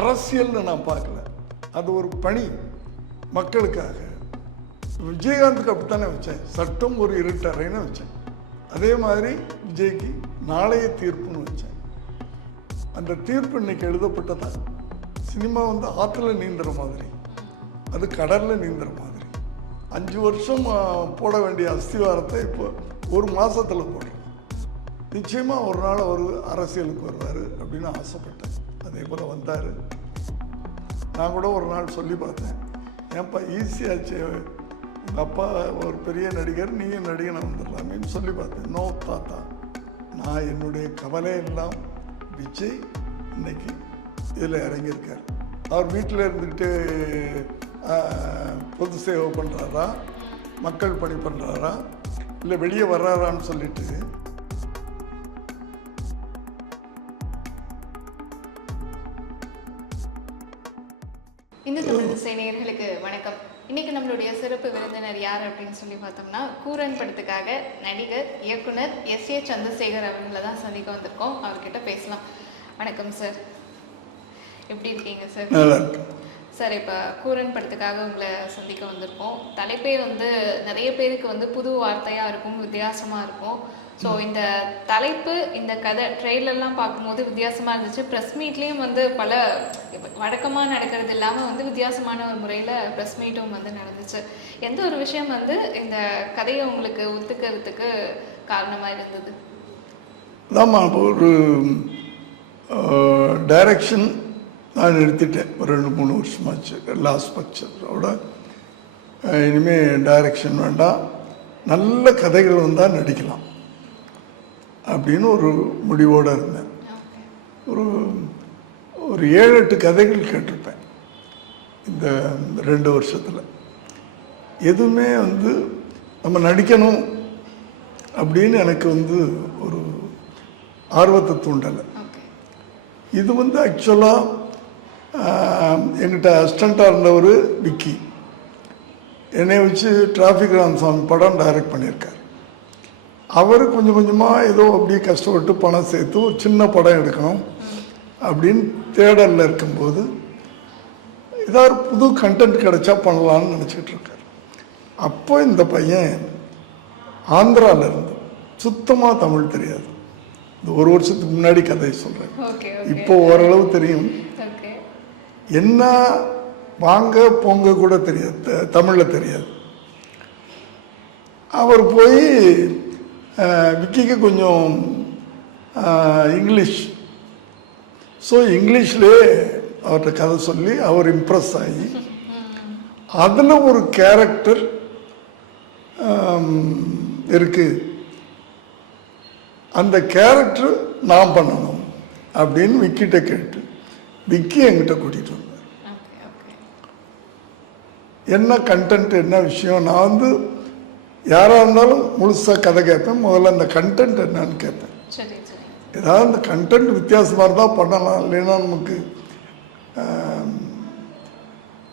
அரசியல்னு நான் பார்க்கல, அது ஒரு பணி மக்களுக்காக. விஜயகாந்துக்கு அப்படித்தானே வச்சேன், சட்டம் ஒரு இருட்டறைன்னு வச்சேன். அதே மாதிரி விஜய்க்கு நாளைய தீர்ப்புன்னு வச்சேன். அந்த தீர்ப்பு இன்னைக்கு எழுதப்பட்டதா. சினிமா ஆற்றுல நீந்துற மாதிரி, அது கடலில் நீந்துற மாதிரி. 5 வருஷம் போட வேண்டிய அஸ்திவாரத்தை இப்போ ஒரு மாதத்தில் போடுறோம். நிச்சயமாக ஒரு நாள் அவர் அரசியலுக்கு வருவார் அப்படின்னு ஆசைப்பட்டேன். அதே போல் வந்தார். நான் கூட ஒரு நாள் சொல்லி பார்த்தேன், ஏன்ப்பா ஈஸியாச்சு, உங்கள் அப்பா ஒரு பெரிய நடிகர், நீங்கள் நடிகனை வந்துடலாமேன்னு சொல்லி பார்த்தேன். நோ தாத்தா, நான் என்னுடைய கவலை எல்லாம் விஜய் இன்னைக்கு இதில் இறங்கியிருக்கார். அவர் வீட்டில் இருந்துக்கிட்டு பொது சேவை பண்ணுறாரா, மக்கள் பணி பண்ணுறாரா, இல்லை வெளியே வர்றாரான்னு சொல்லிட்டு இந்து தமிழ் திசை நேயர்களுக்கு வணக்கம். இன்னைக்கு நம்மளுடைய சிறப்பு விருந்தினர் யார் அப்படின்னு சொல்லி பார்த்தோம்னா, கூரன் படத்துக்காக நடிகர் இயக்குனர் எஸ்.ஏ. சந்திரசேகர் அவர்களை தான் சந்திக்க வந்திருக்கோம். அவர்கிட்ட பேசலாம். வணக்கம் சார், எப்படி இருக்கீங்க சார்? சார், இப்போ கூரன் படத்துக்காக உங்களை சந்திக்க வந்திருக்கோம். தலைப்பே நிறைய பேருக்கு புது வார்த்தையாக இருக்கும், வித்தியாசமாக இருக்கும். ஸோ இந்த தலைப்பு, இந்த கதை ட்ரெயிலர்லாம் பார்க்கும்போது வித்தியாசமாக இருந்துச்சு. ப்ரெஸ் மீட்லேயும் பல வழக்கமாக நடக்கிறது இல்லாமல் வித்தியாசமான ஒரு முறையில் ப்ரெஸ் மீட்டும் நடந்துச்சு. எந்த ஒரு விஷயம் இந்த கதையை உங்களுக்கு ஒத்துக்கிறதுக்கு காரணமாக இருந்தது? ஆமாம், ஒரு டைரக்ஷன் நான் நிறுத்திட்டேன். ஒரு 2-3 வருஷமாச்சு. லாஸ்ட் பக்சரோட இனிமேல் டைரக்ஷன் வேண்டாம், நல்ல கதைகள் வந்தால் நடிக்கலாம் அப்படின்னு ஒரு முடிவோடு இருந்தேன். ஒரு 7-8 கதைகள் கேட்டிருப்பேன் இந்த 2 வருஷத்தில். எதுவுமே நம்ம நடிக்கணும் அப்படின்னு எனக்கு ஒரு ஆர்வத்தை தூண்டலை. இது ஆக்சுவலாக எங்கிட்ட அசிஸ்டண்ட்டாக இருந்தவர் விக்கி, என்னை வச்சு டிராஃபிக் ராமசாமி படம் டைரக்ட் பண்ணியிருக்கார். அவர் கொஞ்சம் கொஞ்சமாக ஏதோ அப்படியே கஷ்டப்பட்டு பணம் சேர்த்து ஒரு சின்ன படம் எடுக்கணும் அப்படின்னு தேடலில் இருக்கும்போது ஏதாவது புது கண்டென்ட் கிடைச்சா பண்ணலான்னு நினச்சிக்கிட்டு இருக்கார். அப்போ இந்த பையன் ஆந்திராவில் இருந்து, சுத்தமாக தமிழ் தெரியாது. இந்த 1 வருஷத்துக்கு முன்னாடி கதையை சொல்கிறேன். இப்போ ஓரளவு தெரியும். என்ன வாங்க போங்க கூட தெரியாது, தமிழில் தெரியாது. அவர் போய் விக்கிக்கு கொஞ்சம் இங்கிலீஷ், ஸோ இங்கிலீஷ்லேயே அவர்கிட்ட கதை சொல்லி அவர் இம்ப்ரெஸ் ஆகி அதில் ஒரு கேரக்டர் இருக்குது, அந்த கேரக்டர் நான் பண்ணணும் அப்படின்னு விக்கிட்ட கேட்டு விக்கி என்கிட்ட கூட்டிகிட்டு வந்தார். என்ன கண்டென்ட், என்ன விஷயம், நான் யாராக இருந்தாலும் முழுசாக கதை கேட்பேன். முதல்ல அந்த கண்டென்ட் என்னன்னு கேட்பேன். ஏதாவது அந்த கண்டென்ட் வித்தியாசமாக இருந்தால் பண்ணலாம், இல்லைன்னா நமக்கு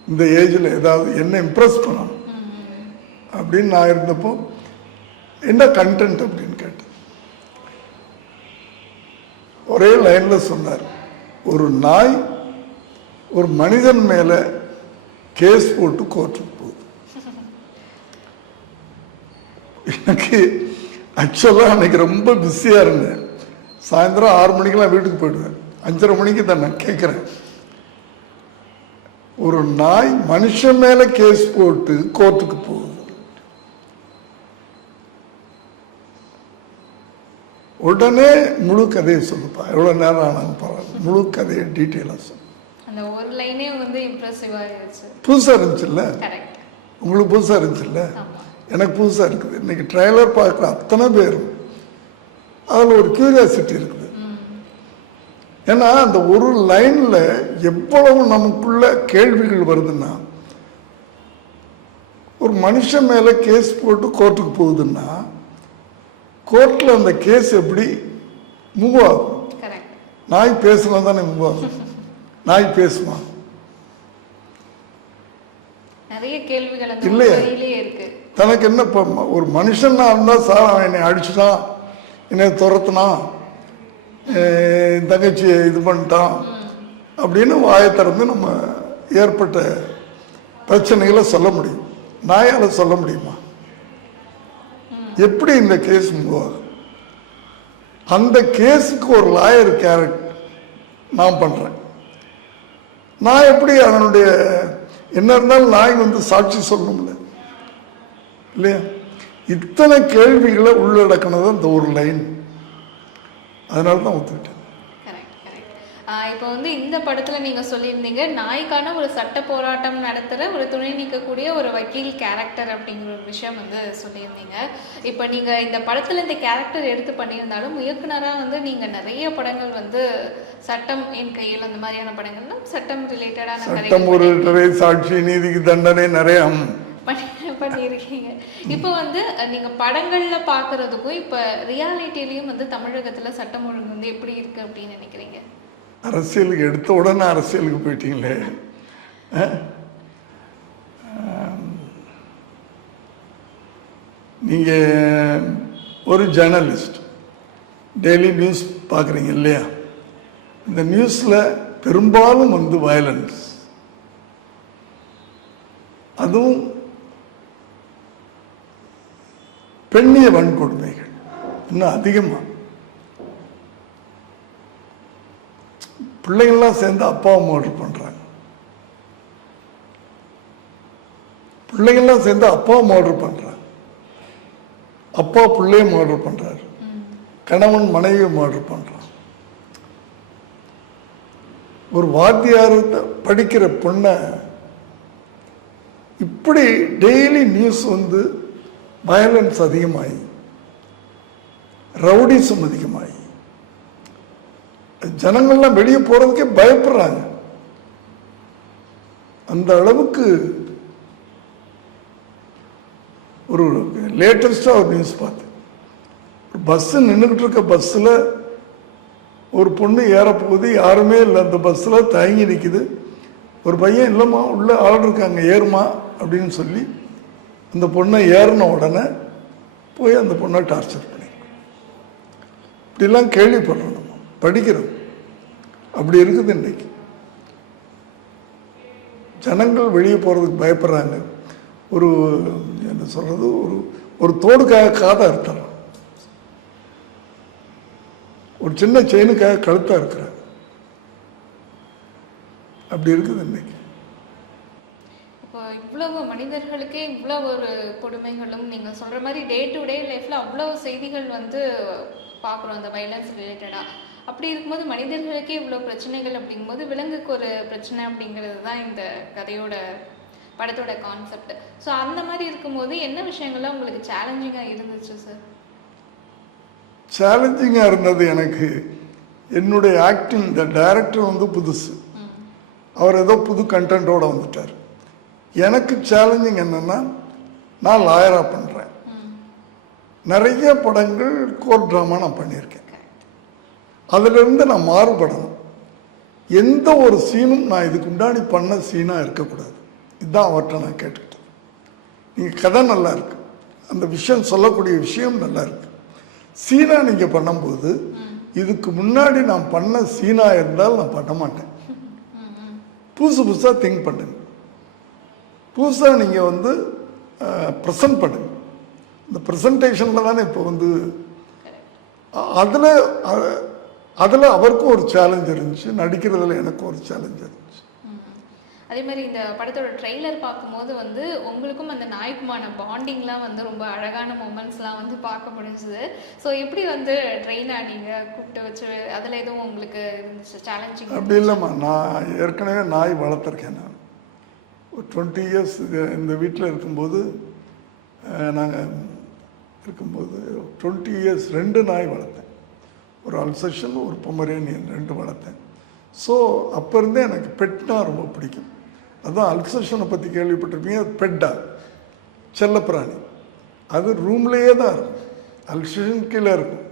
இந்த ஏஜில் ஏதாவது என்ன இம்ப்ரெஸ் பண்ணணும் அப்படின்னு நான் இருந்தப்போ என்ன கண்டென்ட் அப்படின்னு கேட்டேன். ஒரே லைனில் சொன்னார், ஒரு நாய் ஒரு மனிதன் மேலே கேஸ் போட்டு கோர்ட்டுக்கு போகுது. எனக்கு ஆக்சுவலாக அன்றைக்கி ரொம்ப பிஸியாக இருந்தேன். சாயந்தரம் 6 மணிக்கெலாம் வீட்டுக்கு போயிடுவேன். 5:30 மணிக்கு தான் நான் கேட்குறேன், ஒரு நாய் மனுஷன் மேலே கேஸ் போட்டு கோர்ட்டுக்கு போகுது. உடனே முழு கதையை சொல்லுப்பா, எவ்வளோ நேரம் ஆனாலும் பரவாயில்ல, முழு கதையை டீட்டெயிலாக சொல்லு. புதுசாக இருந்துச்சுல்ல உங்களுக்கு? புதுசாக இருந்துச்சுல்ல? எனக்கு புதுசாக இருக்குது. இன்னைக்கு ட்ரெய்லர் பார்க்குற அத்தனை பேரும் அதில் ஒரு கியூரியாசிட்டி இருக்குது. ஏன்னா அந்த ஒரு லைனில் எவ்வளவு நமக்குள்ள கேள்விகள் வருதுன்னா, ஒரு மனுஷன் மேலே கேஸ் போட்டு கோர்ட்டுக்கு போகுதுன்னா கோர்ட்டில் அந்த கேஸ் எப்படி மூவ் ஆகும்? நாய் பேசினா தானே மூவ் ஆகும். நாய் பேசுமா? நிறைய கேள்விகள் அந்த இல்லையா? வரியிலேயே இருக்கு. தனக்கு என்ன இப்போ ஒரு மனுஷனா இருந்தால் சார் அவன் என்னை அடிச்சுட்டான், என்னை துரத்துனான், என் தங்கச்சியை இது பண்ணிட்டான் அப்படின்னு வாயை திறந்து நம்ம ஏற்பட்ட பிரச்சனைகளை சொல்ல முடியும். நாயால் சொல்ல முடியுமா? எப்படி இந்த கேஸ் மூவ் ஆகும்? அந்த கேஸுக்கு ஒரு லாயர் கேரக்டர் நான் பண்ணுறேன். நான் எப்படி அதனுடைய என்ன இருந்தாலும் நாய் வந்து சாட்சி சொல்லணும்ல இல்லையா? இத்தனை கேள்விகளை உள்ளடக்கினது அந்த ஒரு லைன். அதனால தான் ஒத்துக்கிட்டேன். இப்போ வந்து இந்த படத்துல நீங்க சொல்லியிருந்தீங்க நாய்க்கான ஒரு சட்ட போராட்டம் நடத்துற ஒரு துணை நீக்கக்கூடிய ஒரு வக்கீல் கேரக்டர் அப்படிங்கிற ஒரு விஷயம் வந்து சொல்லியிருந்தீங்க. இப்போ நீங்க இந்த படத்துல இந்த கேரக்டர் எடுத்து பண்ணியிருந்தாலும் இயக்குனரா வந்து நீங்க நிறைய படங்கள் வந்து சட்டம் என் கையில் அந்த மாதிரியான படங்கள்லாம் சட்டம் ரிலேட்டடான சட்டம் ஒரு சாட்சி நீதிக்கு தண்டனை நிறைய பண்ணியிருக்கீங்க. இப்போ வந்து நீங்க படங்கள்ல பாக்குறதுக்கும் இப்ப ரியாலிட்டிலையும் வந்து தமிழகத்துல சட்டம் ஒழுங்கு வந்து எப்படி இருக்கு அப்படின்னு நினைக்கிறீங்க? அரசியலுக்கு எடுத்த உடனே அரசியலுக்கு போயிட்டீங்களே. நீங்க ஒரு ஜேர்னலிஸ்ட், டெய்லி நியூஸ் பார்க்குறீங்க இல்லையா? இந்த நியூஸில் பெரும்பாலும் வந்து வயலன்ஸ், அதுவும் பெண்ணிய வன்கொடுமைகள் இன்னும் அதிகமாக. பிள்ளைங்கள்லாம் சேர்ந்து அப்பாவை மர்டர் பண்ணுறாங்க. பிள்ளைங்கள்லாம் சேர்ந்து அப்பாவை மர்டர் பண்ணுறாங்க. அப்பா பிள்ளைய மர்டர் பண்ணுறாரு. கணவன் மனைவியை மர்டர் பண்ணுறான். ஒரு வாத்தியார் படிக்கிற பொண்ணை இப்படி டெய்லி நியூஸ் வந்து வயலன்ஸ் அதிகமாகி, ரவுடிசம் அதிகமாகி, ஜனங்கள்லாம் வெளியே போகிறதுக்கே பயப்படுறாங்க. அந்த அளவுக்கு ஒரு லேட்டஸ்டாக ஒரு நியூஸ் பார்த்தேன். பஸ்ஸு நின்றுக்கிட்டு இருக்க பஸ்ஸில் ஒரு பொண்ணு ஏறப்போகுது, யாருமே இல்லை அந்த பஸ்ஸில் தயங்கி நிற்குது. ஒரு பையன் இல்லைம்மா உள்ளே ஆள் இருக்காங்க ஏறுமா அப்படின்னு சொல்லி அந்த பொண்ணை ஏறின உடனே போய் அந்த பொண்ணை டார்ச்சர் பண்ணி இப்படிலாம் கேள்விப்படுறோம், நம்ம படிக்கிறோம். அப்படி இருக்குது இன்னைக்கு. ஜனங்கள் வெளியே போகிறதுக்கு பயப்படுறாங்க. ஒரு என்ன சொல்கிறது, ஒரு தோடுக்காக காதை அறுத்துறாங்க, ஒரு சின்ன செயினுக்காக கழுத்தாக இருக்கிறாங்க. அப்படி இருக்குது இன்னைக்கு. இப்போ இவ்வளவு மனிதர்களுக்கே இவ்வளவு ஒரு கொடுமைகளும் நீங்க சொல்ற மாதிரி டே டு டே லைஃப்ல அவ்வளவு செய்திகள் வந்து பார்க்குறோம் அந்த வைலன்ஸ் ரிலேட்டடா. அப்படி இருக்கும்போது மனிதர்களுக்கே இவ்வளோ பிரச்சனைகள் அப்படிங்கும்போது விலங்குக்கு ஒரு பிரச்சனை அப்படிங்கிறது தான் இந்த கதையோட படத்தோட கான்செப்ட். ஸோ அந்த மாதிரி இருக்கும்போது என்ன விஷயங்கள்லாம் உங்களுக்கு சேலஞ்சிங்காக இருந்துச்சு சார்? சேலஞ்சிங்காக இருந்தது எனக்கு என்னுடைய ஆக்டிங். இந்த டைரக்டர் வந்து புதுசு, அவர் ஏதோ புது கண்டென்ட்டோடு வந்துட்டார். எனக்கு சேலஞ்சிங் என்னென்னா, நான் லாயராக பண்ணுறேன். நிறைய படங்கள் கோர்ட் ட்ராமா நான் பண்ணியிருக்கேன். அதிலிருந்து நான் மாறுபடணும். எந்த ஒரு சீனும் நான் இதுக்கு முன்னாடி பண்ண சீனாக இருக்கக்கூடாது. இதுதான் அவர்கிட்ட நான் கேட்டுக்கிட்டேன். நீங்கள் கதை நல்லா இருக்கு, அந்த விஷயம் சொல்லக்கூடிய விஷயம் நல்லா இருக்கு, சீனாக நீங்கள் பண்ணும்போது இதுக்கு முன்னாடி நான் பண்ண சீனாக இருந்தால் நான் பண்ண மாட்டேன். புதுசாக திங்க் பண்ணுங்க, புதுசாக நீங்கள் வந்து ப்ரெசன்ட் பண்ணுங்க. இந்த ப்ரெசன்டேஷனில் தானே இப்போ வந்து அதில் அவருக்கும் ஒரு சேலஞ்ச் இருந்துச்சு, நடிக்கிறதுல எனக்கும் ஒரு சேலஞ்ச் இருந்துச்சு. அதே மாதிரி இந்த படத்தோட ட்ரெய்லர் பார்க்கும்போது வந்து உங்களுக்கும் அந்த நாய்க்குமான பாண்டிங்லாம் வந்து ரொம்ப அழகான மொமெண்ட்ஸ்லாம் வந்து பார்க்க முடிஞ்சுது. ஸோ எப்படி வந்து ட்ரெயின் ஆனீங்க கூப்பிட்டு வச்சு, அதில் எதுவும் உங்களுக்கு இருந்துச்சு சேலஞ்சிங்? அப்படி இல்லைம்மா, நான் ஏற்கனவே நாய் வளர்த்துருக்கேன். நான் ஒரு 20 இயர்ஸ் இந்த வீட்டில் இருக்கும்போது, நாங்கள் இருக்கும்போது 20 இயர்ஸ் 2 நாய் வளர்த்தேன். ஒரு அல்சேஷன், ஒரு பொமரேனியன், 2 வளர்த்தேன். ஸோ அப்போ இருந்தே எனக்கு பெட்னா ரொம்ப பிடிக்கும். அதுதான் அல்சேஷனை பற்றி கேள்விப்பட்டிருப்பீங்க. அது பெட்டா, செல்லப்பிராணி. அது ரூம்லேயே தான் இருக்கும், அல்சேஷன் கீழே இருக்கும்.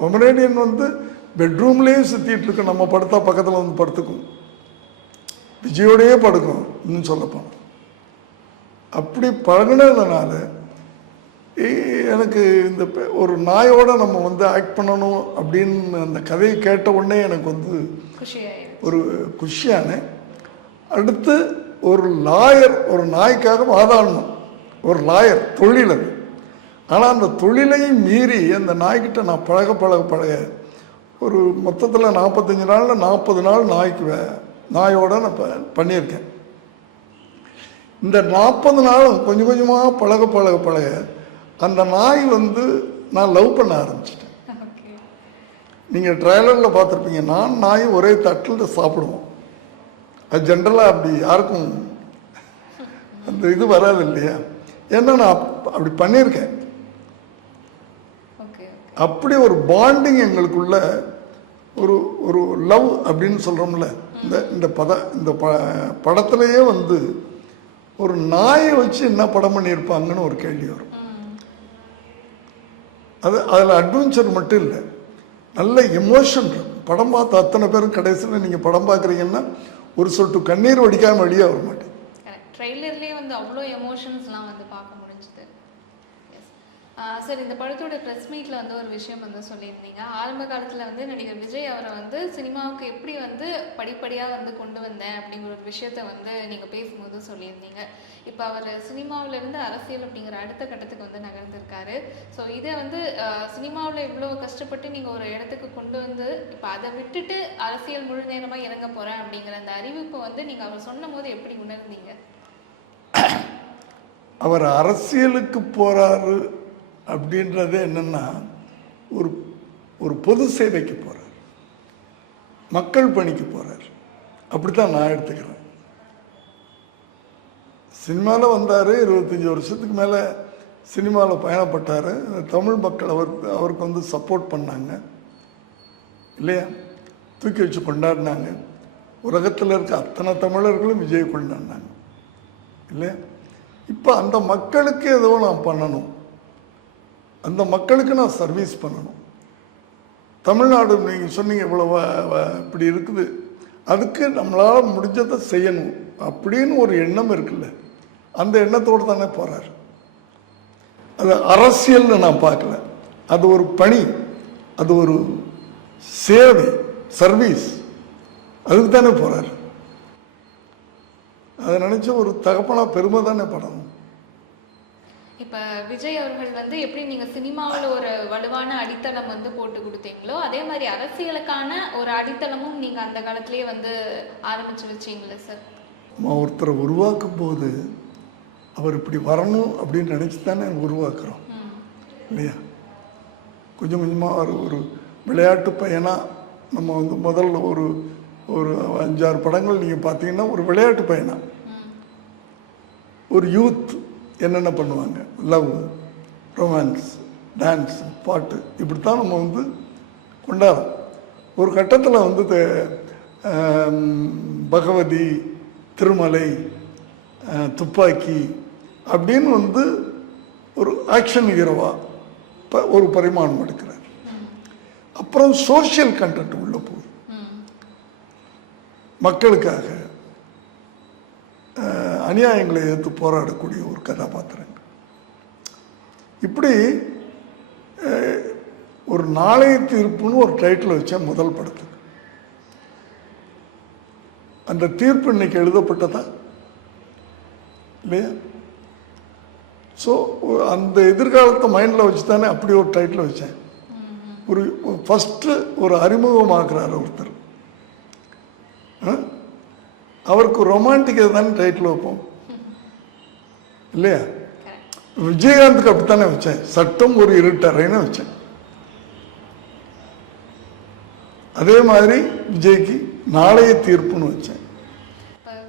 பொமரேனியன் வந்து பெட்ரூம்லேயே சுற்றிட்டு இருக்கும், நம்ம படுத்தா பக்கத்தில் வந்து படுத்துக்கும். விஜயோடையே படுக்கும் இன்னும் சொல்லப்போனோம். அப்படி பழகினதுனால எனக்கு இந்த ஒரு நாயோட நம்ம வந்து ஆக்ட் பண்ணணும் அப்படின்னு அந்த கதையை கேட்ட உடனே எனக்கு வந்து ஒரு குஷியானேன். அடுத்து ஒரு லாயர் ஒரு நாய்க்காக வாதாடணும். ஒரு லாயர் தொழில் அது. ஆனால் அந்த தொழிலையும் மீறி அந்த நாய்கிட்ட நான் பழக ஒரு மொத்தத்தில் 45 நாளில் 40 நாள் நாயோட நான் பண்ணியிருக்கேன். இந்த 40 நாளும் கொஞ்சம் கொஞ்சமாக பழக அந்த நாய் வந்து நான் லவ் பண்ண ஆரம்பிச்சிட்டேன். நீங்கள் ட்ரைலரில் பார்த்துருப்பீங்க, நான் நாய் ஒரே தட்டில் சாப்பிடுவோம். அது ஜென்ரலாக அப்படி யாருக்கும் அந்த இது வராது இல்லையா? ஏன்னா நான் அப்படி பண்ணியிருக்கேன். அப்படி ஒரு பாண்டிங் எங்களுக்குள்ள ஒரு ஒரு லவ் அப்படின்னு சொல்கிறோம்ல, இந்த படத்துலையே வந்து ஒரு நாயை வச்சு என்ன படம் பண்ணியிருப்பாங்கன்னு ஒரு கேள்வி வரும். அதில் அட்வென்ச்சர் மட்டும் இல்லை, நல்ல எமோஷன் இருக்கும். படம் பார்த்த அத்தனை பேரும் கடைசியில் நீங்கள் படம் பார்க்குறீங்கன்னா ஒரு சொட்டு கண்ணீர் வடிக்காமல் வெளியே வர மாட்டேன். ட்ரெய்லர்லேயே வந்து அவ்வளோ எமோஷன்ஸ்லாம் வந்து பார்க்க முடிஞ்சுது. சார், இந்த படத்தோட ப்ரெஸ் மீட்டில் வந்து ஒரு விஷயம் வந்து சொல்லியிருந்தீங்க. ஆரம்ப காலத்தில் வந்து நடிகர் விஜய் அவரை வந்து சினிமாவுக்கு எப்படி வந்து படிப்படியாக வந்து கொண்டு வந்தேன் அப்படிங்கிற ஒரு விஷயத்த வந்து நீங்கள் பேசும்போது சொல்லியிருந்தீங்க. இப்போ அவர் சினிமாவிலேருந்து அரசியல் அப்படிங்கிற அடுத்த கட்டத்துக்கு வந்து நகர்ந்திருக்காரு. ஸோ இதை வந்து சினிமாவில் இவ்வளோ கஷ்டப்பட்டு நீங்கள் ஒரு இடத்துக்கு கொண்டு வந்து இப்போ அதை விட்டுட்டு அரசியல் முழு நேரமாக இறங்க போகிறேன் அப்படிங்கிற அந்த அறிவிப்பை வந்து நீங்கள் அவர் சொன்ன போது எப்படி உணர்ந்தீங்க? அவர் அரசியலுக்கு போகிறாரு அப்படின்றது என்னென்னா ஒரு ஒரு பொது சேவைக்கு போகிறார், மக்கள் பணிக்கு போகிறார். அப்படி தான் நான் எடுத்துக்கிறேன். சினிமாவில் வந்தார், 25 வருஷத்துக்கு மேலே சினிமாவில் பயணப்பட்டார். தமிழ் மக்கள் அவருக்கு வந்து சப்போர்ட் பண்ணாங்க இல்லையா, தூக்கி வச்சு கொண்டாடினாங்க. உலகத்தில் இருக்க அத்தனை தமிழர்களும் விஜய் கொண்டாடினாங்க இல்லையா. இப்போ அந்த மக்களுக்கு ஏதோ நான் பண்ணணும், அந்த மக்களுக்கு நான் சர்வீஸ் பண்ணணும். தமிழ்நாடு நீங்கள் சொன்னீங்க இவ்வளோ இப்படி இருக்குது, அதுக்கு நம்மளால் முடிஞ்சதை செய்யணும் அப்படின்னு ஒரு எண்ணம் இருக்குல்ல, அந்த எண்ணத்தோடு தானே போகிறார். அது அரசியல்னு நான் பார்க்கல, அது ஒரு பணி, அது ஒரு சேவை, சர்வீஸ், அதுக்கு தானே போகிறார். அதை நினச்ச ஒரு தகப்பனாக பெருமை தானே படணும். இப்போ விஜய் அவர்கள் வந்து எப்படி நீங்கள் சினிமாவில் ஒரு வலுவான அடித்தளம் வந்து போட்டு கொடுத்தீங்களோ அதே மாதிரி அரசியலுக்கான ஒரு அடித்தளமும் நீங்கள் அந்த காலத்திலேயே வந்து ஆரம்பித்து வச்சிங்களே சார்? ஒருத்தரை உருவாக்கும் போது அவர் இப்படி வரணும் அப்படின்னு நினச்சி தானே உருவாக்குறோம் இல்லையா. கொஞ்சம் கொஞ்சமாக ஒரு விளையாட்டு பையனாக நம்ம வந்து முதல்ல ஒரு 5-6 படங்கள் நீங்கள் பார்த்தீங்கன்னா ஒரு விளையாட்டு பையனாக ஒரு யூத் என்னென்ன பண்ணுவாங்க, லவ், ரொமான்ஸ், டான்ஸ், பாட்டு, இப்படித்தான் நம்ம வந்து கொண்டாடுறோம். ஒரு கட்டத்தில் வந்து பகவதி, திருமலை, துப்பாக்கி அப்படின்னு வந்து ஒரு ஆக்ஷன் ஹீரோவா ஒரு பரிமாணம் எடுக்கிறார். அப்புறம் சோஷியல் கண்டென்ட் உள்ள போகுது, மக்களுக்காக அநியாயங்களை எதிர்த்து போராடக்கூடிய ஒரு கதாபாத்திரங்கள். இப்படி ஒரு நாளைய தீர்ப்புன்னு ஒரு டைட்டில் வச்சேன் முதல் படத்துக்கு. அந்த தீர்ப்பு இன்னைக்கு எழுதப்பட்டதா இல்லையா. ஸோ அந்த எதிர்காலத்தை மைண்டில் வச்சு தானே அப்படி ஒரு டைட்டில் வச்சேன். ஒரு ஃபஸ்ட்டு ஒரு அறிமுகமாக்குறாரு ஒருத்தர், அவருக்கு ரொமான்டிக் தானே டைட்டில் வைப்போம் இல்லையா. விஜயகாந்துக்கு அப்படித்தானே வச்சேன், சட்டம் ஒரு இருட்டறைன்னு வச்சேன். அதே மாதிரி விஜய்க்கு நாளைய தீர்ப்புன்னு வச்சேன்.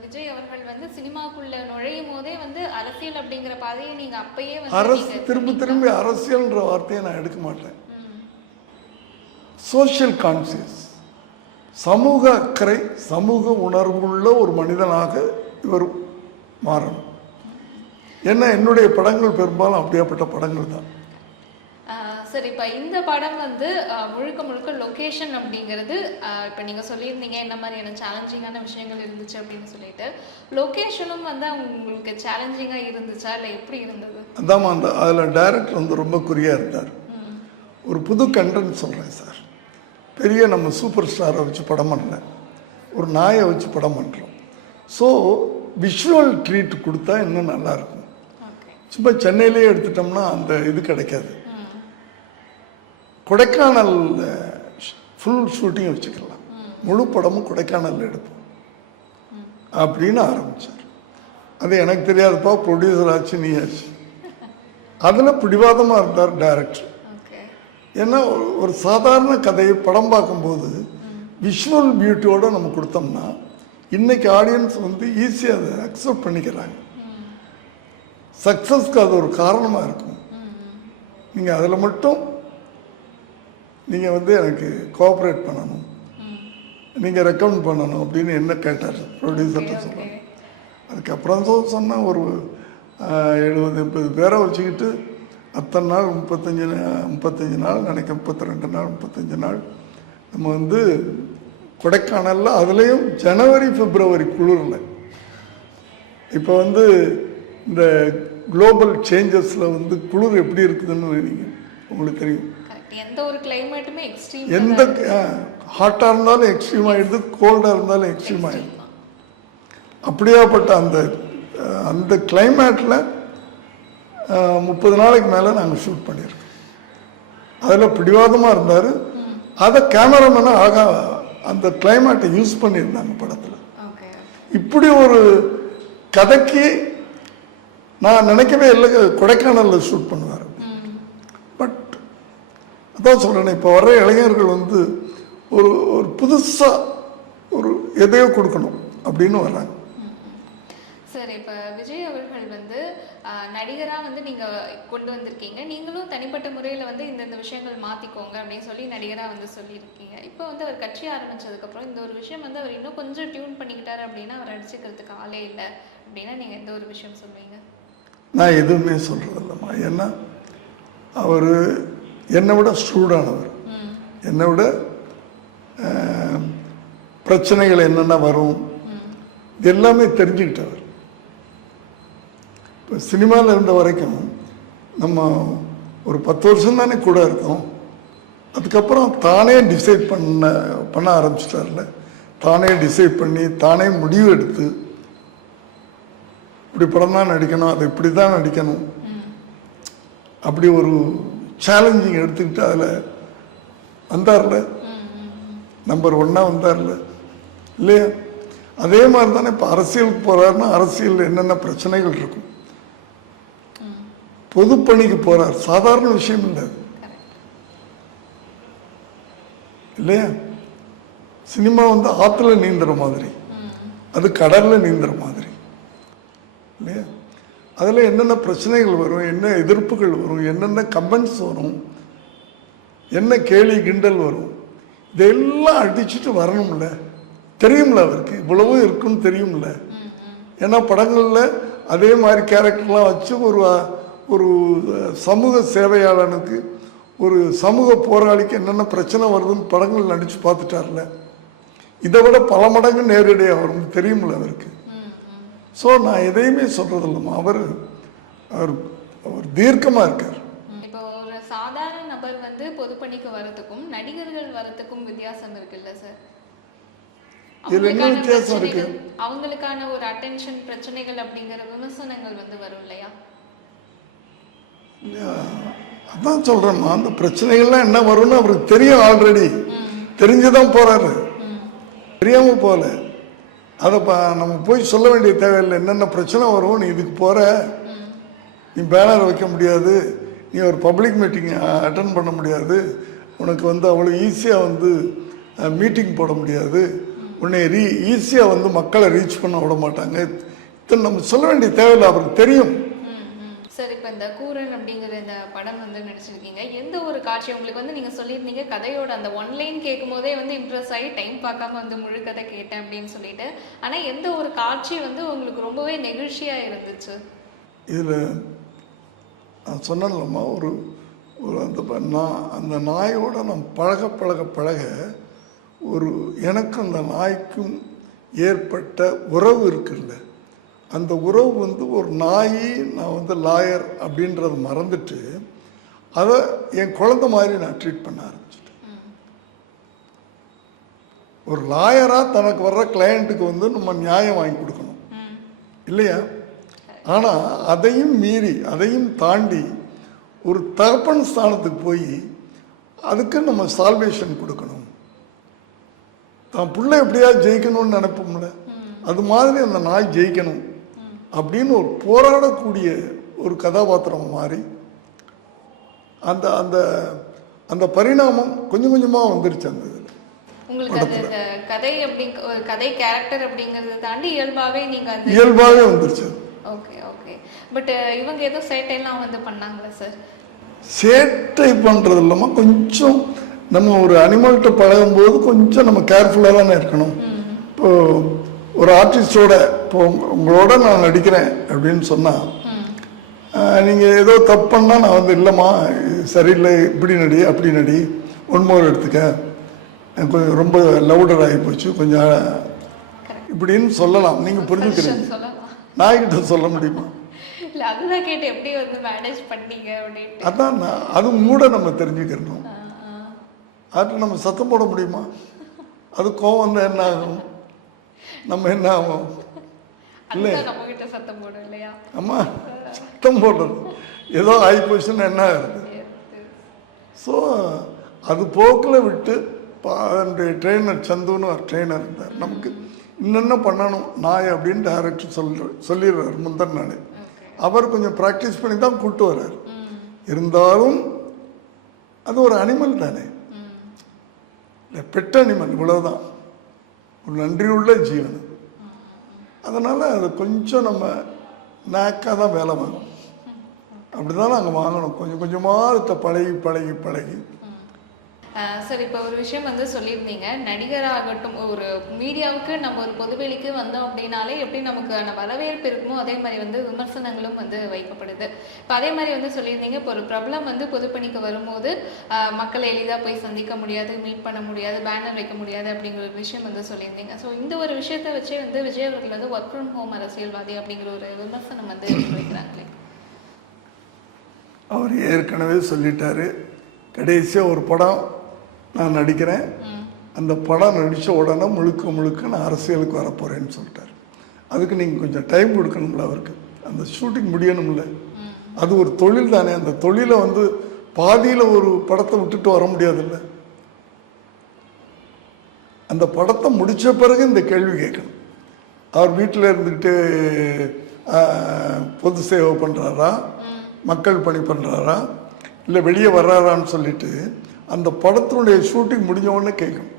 விஜய் அவர்கள் வந்து சினிமாக்குள்ள நுழையும் போதே வந்து அரசியல் அப்படிங்கிற பாதையை நீங்க அப்பயே திரும்பி அரசியல்ன்ற வார்த்தையை நான் எடுக்க மாட்டேன். சோஷியல் கான்சியஸ், சமூக அக்கறை, சமூக உணர்வுள்ள ஒரு மனிதனாக இவர் மாறணும். ஏன்னா என்னுடைய படங்கள் பெரும்பாலும் அப்படியாப்பட்ட படங்கள் தான். சரி, இப்போ இந்த படம் வந்து முழுக்க முழுக்க லொக்கேஷன் அப்படிங்கிறது இப்போ நீங்கள் சொல்லியிருந்தீங்க என்ன மாதிரியான சேலஞ்சிங்கான விஷயங்கள் இருந்துச்சு அப்படின்னு சொல்லிட்டு, லொக்கேஷனும் வந்து உங்களுக்கு சேலஞ்சிங்காக இருந்துச்சா இல்லை எப்படி இருந்தது? அதாம்மா, அதில் டைரக்டர் வந்து ரொம்ப குறியாக இருந்தார். ஒரு புது கண்டென்ட் சொல்கிறேன் சார். பெரிய நம்ம சூப்பர் ஸ்டாரை வச்சு படம் பண்ணல, ஒரு நாயை வச்சு படம் பண்ணுறோம். ஸோ விஷுவல் ட்ரீட் கொடுத்தா இன்னும் நல்லாயிருக்கும். சும்மா சென்னையிலே எடுத்துட்டோம்னா அந்த இது கிடைக்காது. கொடைக்கானல் ஃபுல் ஷூட்டிங் வச்சுக்கலாம், முழு படமும் கொடைக்கானல் எடுப்போம் அப்படின்னு ஆரம்பித்தார். அது எனக்கு தெரியாதுப்பா, ப்ரொடியூசர் ஆச்சு, நீ ஆச்சு. அதில் பிடிவாதமாக இருந்தார் டைரக்டர். ஏன்னா ஒரு சாதாரண கதையை படம் பார்க்கும்போது விஷுவல் பியூட்டியோடு நம்ம கொடுத்தோம்னா இன்றைக்கி ஆடியன்ஸ் வந்து ஈஸியாக அதை அக்செப்ட் பண்ணிக்கிறாங்க. சக்ஸஸ்க்கு அது ஒரு காரணமாக இருக்கும். நீங்கள் அதில் மட்டும் நீங்கள் வந்து எனக்கு கோஆப்ரேட் பண்ணணும், நீங்கள் ரெக்கமெண்ட் பண்ணணும் அப்படின்னு என்ன கேட்டார் ப்ரொடியூசர்கிட்ட சொன்னாங்க. அதுக்கப்புறம் தான் சொன்னேன், ஒரு 70-80 பேரை வச்சுக்கிட்டு அத்தனை நாள் 35 நாள் நினைக்க 32 நாள் 35 நாள் நம்ம வந்து கொடைக்கானலில், அதுலேயும் ஜனவரி பிப்ரவரி குளிரில். இப்போ வந்து இந்த குளோபல் சேஞ்சஸில் வந்து குளிர் எப்படி இருக்குதுன்னு நீங்கள் உங்களுக்கு தெரியும். எந்த ஒரு கிளைமேட்டுமே எக்ஸ்ட்ரீம், எந்த ஹாட்டாக இருந்தாலும் எக்ஸ்ட்ரீம் ஆகிடுது, கோல்டாக இருந்தாலும் எக்ஸ்ட்ரீம் ஆகிடுது. அப்படியாப்பட்ட அந்த கிளைமேட்டில் 30 நாளைக்கு மேலே நாங்கள் ஷூட் பண்ணியிருக்கோம். அதில் பிடிவாதமாக இருந்தார். அதை கேமராமேனை அந்த கிளைமேட்டை யூஸ் பண்ணியிருந்தாங்க படத்தில். இப்படி ஒரு கதைக்கு நான் நினைக்கவே இல்லை கொடைக்கானலில் ஷூட் பண்ணுவார். பட் அதான் சொல்கிறேன், இப்போ வர்ற இளைஞர்கள் வந்து ஒரு புதுசாக ஒரு எதையோ கொடுக்கணும் அப்படின்னு வர்றாங்க. சார், இப்போ விஜய் அவர்கள் வந்து நடிகராக வந்து நீங்கள் கொண்டு வந்திருக்கீங்க, நீங்களும் தனிப்பட்ட முறையில் வந்து இந்த விஷயங்கள் மாற்றிக்கோங்க அப்படின்னு சொல்லி நடிகராக வந்து சொல்லியிருக்கீங்க. இப்போ வந்து அவர் கட்சி ஆரம்பித்ததுக்கப்புறம் இந்த ஒரு விஷயம் வந்து அவர் இன்னும் கொஞ்சம் டியூன் பண்ணிக்கிட்டார் அப்படின்னா அவர் அடிச்சுக்கிறதுக்கு ஆளே இல்லை அப்படின்னா நீங்கள் எந்த ஒரு விஷயம் சொல்வீங்க? நான் எதுவுமே சொல்கிறதில்லம்மா. ஏன்னா அவர் என்னை விட ஸ்டூடானவர், என்னை விட பிரச்சனைகள் என்னென்ன வரும் எல்லாமே தெரிஞ்சுக்கிட்டவர். இப்போ சினிமாவில் இருந்த வரைக்கும் நம்ம ஒரு 10 வருஷம் தானே கூட இருக்கோம். அதுக்கப்புறம் தானே டிசைட் பண்ண ஆரம்பிச்சிட்டார்ல. தானே டிசைட் பண்ணி தானே முடிவு எடுத்து இப்படி படம் தான் நடிக்கணும், அது இப்படி தான் நடிக்கணும், அப்படி ஒரு சேலஞ்சிங் எடுத்துக்கிட்டு அதில் வந்தார்ல, நம்பர் 1 வந்தார்ல இல்லையா? அதே மாதிரி தானே இப்போ அரசியலுக்கு போகிறாருன்னா அரசியல் என்னென்ன பிரச்சனைகள் இருக்கும். பொதுப்பணிக்கு போகிறார், சாதாரண விஷயம் இல்லை இல்லையா? சினிமா வந்து ஆற்றுல நீந்துற மாதிரி, அது கடலில் நீந்துற மாதிரி இல்லையா? அதில் என்னென்ன பிரச்சனைகள் வரும், என்ன எதிர்ப்புகள் வரும், என்னென்ன கமெண்ட்ஸ் வரும், என்ன கேலி கிண்டல் வரும், இதெல்லாம் அடிச்சுட்டு வரணும்ல. தெரியும்ல, அவருக்கு இவ்வளவும் இருக்குன்னு தெரியும்ல. ஏன்னா படங்களில் அதே மாதிரி கேரக்டர்லாம் வச்சு ஒரு சமூக சேவையாளனுக்கு, ஒரு சமூக போராளிக்கு என்னென்ன பிரச்சனை வருதுன்னு படங்கள் நடித்து பார்த்துட்டார்ல. இதை விட பல மடங்கு நேரடியாக வரும் தெரியும்ல அவருக்கு. ஸோ நான் எதையுமே சொல்கிறது இல்லைம்மா. அவர் தீர்க்கமாக இருக்கார். இப்போ ஒரு சாதாரண நபர் வந்து பொதுப்பணிக்கு வரதுக்கும் நடிகர்கள் வரதுக்கும் வித்தியாசம் இருக்குல்ல சார்? இதில் என்ன வித்தியாசம் இருக்கு? அவங்களுக்கான ஒரு அட்டென்ஷன் பிரச்சனைகள் அப்படிங்கிற விமர்சனங்கள் வந்து வரும் இல்லையா? அதான் சொல்கிறேம்மா, அந்த பிரச்சனைகள்லாம் என்ன வரும்னு அவருக்கு தெரியும். ஆல்ரெடி தெரிஞ்சுதான் போகிறாரு, தெரியாமல் போகல. அதை நம்ம போய் சொல்ல வேண்டிய தேவையில்லை. என்னென்ன பிரச்சனை வரும், நீ இதுக்கு போகிற, நீ பேனர் வைக்க முடியாது, நீ ஒரு பப்ளிக் மீட்டிங் அட்டன் பண்ண முடியாது, உனக்கு வந்து அவ்வளோ ஈஸியாக வந்து மீட்டிங் போட முடியாது, உன்னை ஈஸியாக வந்து மக்களை ரீச் பண்ண விட மாட்டாங்க. இத்தனை நம்ம சொல்ல வேண்டிய தேவையில்லை, அவருக்கு தெரியும். சார், இப்போ இந்த கூரன் அப்படிங்கிற இந்த படம் வந்து நடிச்சிருக்கீங்க. எந்த ஒரு காட்சி உங்களுக்கு வந்து நீங்கள் சொல்லியிருந்தீங்க கதையோட அந்த 1 லைன் கேட்கும் போதே வந்து இம்ப்ரெஸ் ஆகி டைம் பார்க்காம வந்து முழு கதை கேட்டேன் அப்படின்னு சொல்லிட்டு, ஆனால் எந்த ஒரு காட்சி வந்து உங்களுக்கு ரொம்பவே நெகிழ்ச்சியாக இருந்துச்சு? இதில் நான் சொன்னேன்லம்மா, ஒரு அந்த நாயோட நான் பழக ஒரு எனக்கும் அந்த நாய்க்கும் ஏற்பட்ட உறவு இருக்குல்ல, அந்த உறவு வந்து ஒரு நாய், நான் வந்து லாயர் அப்படின்றத மறந்துட்டு அதை என் குழந்தை மாதிரி நான் ட்ரீட் பண்ண ஆரம்பிச்சிட்டேன். ஒரு லாயராக தனக்கு வர்ற கிளையண்ட்டுக்கு வந்து நம்ம நியாயம் வாங்கி கொடுக்கணும் இல்லையா? ஆனால் அதையும் மீறி அதையும் தாண்டி ஒரு தகப்பன் ஸ்தானத்துக்கு போய் அதுக்கு நம்ம சால்வேஷன் கொடுக்கணும். தான் பிள்ளை எப்படியா ஜெயிக்கணும்னு நினைப்போம்ல, அது மாதிரி அந்த நாய் ஜெயிக்கணும் அப்படின்னு ஒரு போராடக்கூடிய ஒரு கதாபாத்திரம் மாறி அந்த அந்த அந்த பரிணாமம் கொஞ்சம் கொஞ்சமாக வந்துருச்சு. அந்த உங்களுக்கு அந்த கதை ஒரு கதை கேரக்டர் அப்படிங்கறத தாண்டி இயல்பாவே வந்துருச்சு. Okay okay. பட் இவங்க ஏதோ சேட்டையெல்லாம் வந்து பண்ணாங்களா சார்? சேட்டை பண்றது இல்லாம கொஞ்சம் நம்ம ஒரு அனிமல்கிட்ட பழகும்போது கொஞ்சம் நம்ம கேர்ஃபுல்லாக தானே இருக்கணும். இப்போ ஒரு ஆர்டிஸ்டோட இப்போ உங்களோட நான் நடிக்கிறேன் அப்படின்னு சொன்னால் நீங்கள் ஏதோ தப்பு பண்ணால் நான் வந்து இல்லைம்மா சரியில்லை, இப்படி நடி அப்படி நடி, ஒன்மோர் எடுத்துக்க, கொஞ்சம் ரொம்ப லவுடர் ஆகி போச்சு கொஞ்சம் இப்படின்னு சொல்லலாம். நீங்கள் புரிஞ்சுக்கிறீங்க, நாய்கிட்ட சொல்ல முடியுமா? அதான் அது கூட நம்ம தெரிஞ்சுக்கிறணும். அது நம்ம சத்தம் போட முடியுமா? அது கோவம் வந்தால் என்ன ஆகும், நம்ம என்ன ஆகும்? இல்லை அம்மா சத்தம் போடுறது ஏதோ ஆகி போச்சுன்னா என்ன ஆகுது? ஸோ அது போக்கில் விட்டு அதனுடைய ட்ரெயினர் சந்துன்னு ஒரு ட்ரெயினர் இருந்தார். நமக்கு இன்னென்ன பண்ணணும் நாய் அப்படின்னு டைரக்டர் சொல்லிடுறாரு முந்தன் நாள். அவர் கொஞ்சம் ப்ராக்டிஸ் பண்ணி தான் கூப்பிட்டு வர்றார். இருந்தாலும் அது ஒரு அனிமல் தானே, இல்லை பெட் அனிமல், இவ்வளோதான், ஒரு நன்றியுள்ள ஜீவன். அதனால் அது கொஞ்சம் நம்ம நாக்காக தான் வேலை வாங்கணும். அப்படி தான் நாங்கள் வாங்கணும், கொஞ்சம் கொஞ்சமாக பழகி பழகி பழகி. சார், இப்போ ஒரு விஷயம் வந்து சொல்லியிருந்தீங்க, நடிகராகட்டும் ஒரு மீடியாவுக்கு நம்ம ஒரு பொதுவெளிக்கு வந்தோம் அப்படின்னாலே எப்படி நமக்கான வரவேற்பு இருக்குமோ அதே மாதிரி வந்து விமர்சனங்களும் வந்து வைக்கப்படுது. இப்போ அதே மாதிரி வந்து சொல்லியிருந்தீங்க, இப்போ ஒரு பிரபலம் வந்து பொதுப்பணிக்கு வரும்போது மக்களை எளிதாக போய் சந்திக்க முடியாது, மீட் பண்ண முடியாது, பேனர் வைக்க முடியாது அப்படிங்கிற ஒரு விஷயம் வந்து சொல்லியிருந்தீங்க. ஸோ இந்த ஒரு விஷயத்தை வச்சே வந்து விஜய் அவர்கள் வந்து ஒர்க் ஃப்ரம் ஹோம் அரசியல்வாதி அப்படிங்கிற ஒரு விமர்சனம் வந்து வைக்கிறாங்களே. அவர் ஏற்கனவே சொல்லிட்டாரு, கடைசியாக ஒரு படம் நான் நடிக்கிறேன், அந்த படம் நடித்த உடனே முழுக்க நான் அரசியலுக்கு வரப்போகிறேன்னு சொல்லிட்டார். அதுக்கு நீங்கள் கொஞ்சம் டைம் கொடுக்கணும்ல, அவருக்கு அந்த ஷூட்டிங் முடியணும்ல. அது ஒரு தொழில் தானே, அந்த தொழிலை வந்து பாதியில் ஒரு படத்தை விட்டுட்டு வர முடியாதுல்ல. அந்த படத்தை முடித்த பிறகு இந்த கேள்வி கேட்கணும். அவர் வீட்டில் இருந்துக்கிட்டு பொது சேவை பண்ணுறாரா, மக்கள் பணி பண்ணுறாரா, இல்லை வெளியே வர்றாரான்னு சொல்லிட்டு அந்த படத்தினுடைய ஷூட்டிங் முடிஞ்சவொடனே கேட்கணும்.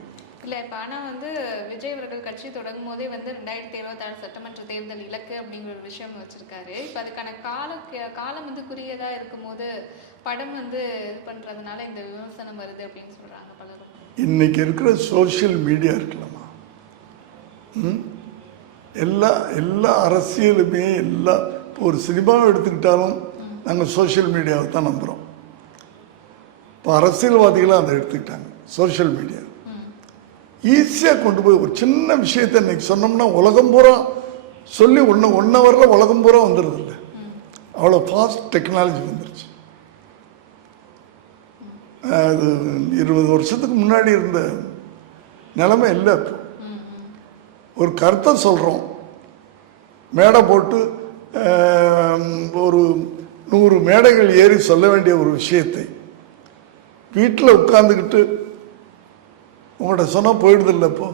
இல்லை இப்போ ஆனால் வந்து விஜய் அவர்கள் கட்சி தொடங்கும் போதே வந்து 2026 சட்டமன்ற தேர்தல் இலக்கு அப்படிங்கிற ஒரு விஷயம் வச்சுருக்காரு. இப்போ அதுக்கான காலம் வந்து குறுகியதாக இருக்கும்போது படம் வந்து இது பண்ணுறதுனால இந்த விமர்சனம் வருது அப்படின்னு சொல்கிறாங்க பலரும். இன்னைக்கு இருக்கிற சோஷியல் மீடியா இருக்கலாமா, எல்லா அரசியலுமே இப்போ ஒரு சினிமாவை எடுத்துக்கிட்டாலும் நாங்கள் சோஷியல் மீடியாவை தான் நம்புகிறோம். இப்போ அரசியல்வாதிகளும் அதை எடுத்துக்கிட்டாங்க. சோஷியல் மீடியா ஈஸியாக கொண்டு போய் ஒரு சின்ன விஷயத்தை இன்னைக்கு சொன்னோம்னா உலகம் பூரா சொல்லி ஒன் ஹவரில் உலகம் பூரா வந்துடுது இல்லை, அவ்வளோ ஃபாஸ்ட் டெக்னாலஜி வந்துருச்சு. அது 20 வருஷத்துக்கு முன்னாடி இருந்த நிலைமை இல்லை. இப்போ ஒரு கருத்தை சொல்கிறோம், மேடை போட்டு ஒரு 100 மேடைகள் ஏறி சொல்ல வேண்டிய ஒரு விஷயத்தை வீட்டில் உட்காந்துக்கிட்டு உங்கள்கிட்ட சொன்னால் போயிடுதில்லை இப்போ.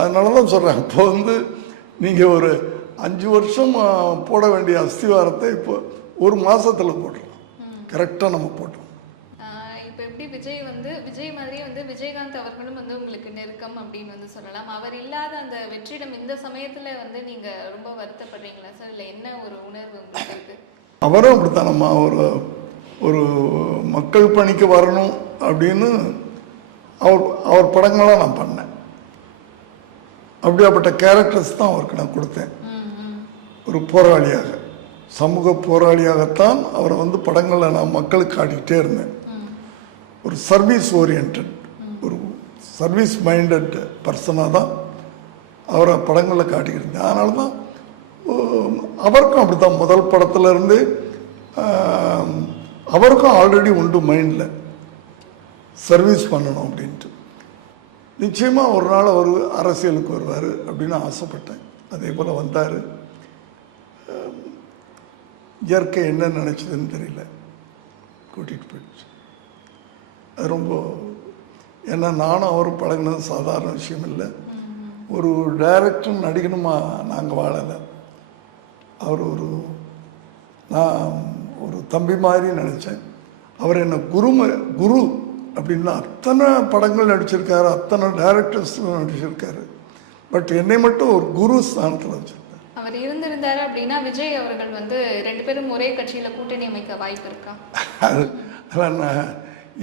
அதனால தான் சொல்கிறேன், இப்போ வந்து நீங்கள் ஒரு 5 வருஷம் போட வேண்டிய அஸ்திவாரத்தை இப்போ ஒரு மாதத்தில் போட்டுடலாம், கரெக்டாக நம்ம போட்டோம். இப்போ எப்படி விஜய் மாதிரியே வந்து விஜயகாந்த் அவர்களும் வந்து உங்களுக்கு நெருக்கம் அப்படின்னு வந்து சொல்லலாம். அவர் இல்லாத அந்த வெற்றிடம் இந்த சமயத்தில் வந்து நீங்கள் ரொம்ப வருத்தப்படுறீங்களா சார், இல்லை என்ன ஒரு உணர்வு உங்களுக்கு இருக்கு? அவரும் அப்படித்தானம்மா, ஒரு மக்கள் பணிக்கு வரணும் அப்படின்னு அவர் படங்கள்லாம் நான் பண்ணேன். அப்படியாப்பட்ட கேரக்டர்ஸ் தான் அவருக்கு நான் கொடுத்தேன், ஒரு போராளியாக. சமூக போராளியாகத்தான் அவரை வந்து படங்களில் நான் மக்களுக்கு காட்டிக்கிட்டே இருந்தேன். ஒரு சர்வீஸ் ஓரியன்ட், ஒரு சர்வீஸ் மைண்டட் பர்சனாக தான் அவரை படங்களில் காட்டிக்கிட்டு இருந்தேன். அதனால தான் அவருக்கும் அப்படி தான் முதல் படத்துலேருந்து அவருக்கும் ஆல்ரெடி உண்டு மைண்டில் சர்வீஸ் பண்ணணும் அப்படின்ட்டு. நிச்சயமாக ஒரு நாள் அவர் அரசியலுக்கு வருவார் அப்படின்னு ஆசைப்பட்டேன். அதே போல் வந்தார். இயற்கை என்ன நினச்சதுன்னு தெரியல, கூட்டிகிட்டு போயிடுச்சு. அது ரொம்ப, ஏன்னா நானும் அவரும் பழகினது சாதாரண விஷயம் இல்லை. ஒரு டைரக்டர் நடிகனுமா நாங்கள் வாழலை. அவர் நான் ஒரு தம்பி மாதிரி நினச்சேன். அவர் என்ன குரு அப்படின்னா அத்தனை படங்கள் நடிச்சிருக்காரு, அத்தனை டைரக்டர்ஸில் நடிச்சிருக்காரு. பட் என்னை மட்டும் ஒரு குரு ஸ்தானத்தில் வச்சிருக்காரு. அவர் இருந்திருந்தாரு அப்படின்னா விஜய் அவர்கள் வந்து 2 பேரும் ஒரே கட்சியில் கூட்டணி அமைக்க வாய்ப்பு இருக்கா? அதான் நான்